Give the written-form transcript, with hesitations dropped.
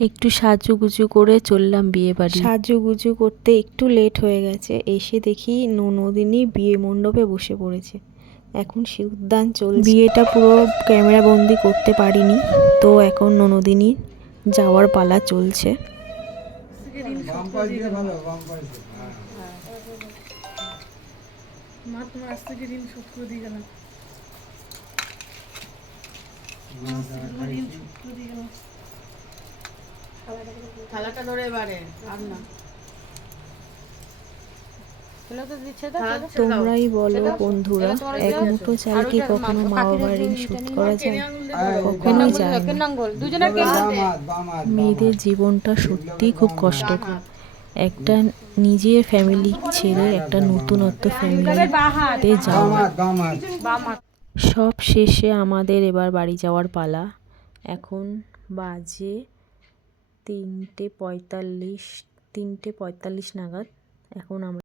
একটু সাজুগুজু করে চললাম বিয়ে বাড়ি। সাজুগুজু করতে একটু লেট হয়ে গেছে, এসে দেখি ননদিনী বিয়ে মণ্ডপে বসে পড়েছে। এখন সিঁদুরদান চলছে। বিয়েটা পুরো ক্যামেরা বন্দি করতে পারিনি, তো এখন ননদিনী যাওয়ার পালা চলছে। থালাটা ধরে এবারে আর না, তোমরাই বলো বন্ধুরা, এক মুঠো চাল কি কখনো মা বাবার ঋণ শোধ করা যায়? কখনোই যায় না। মেয়েদের জীবনটা সত্যি খুব কষ্টকর। একটা নিজের ফ্যামিলি ছেড়ে একটা নতুনত্ব ফ্যামিলিতে যাওয়া। সব শেষে আমাদের এবার বাড়ি যাওয়ার পালা। এখন বাজে 3:45 নাগাদ। এখন আমরা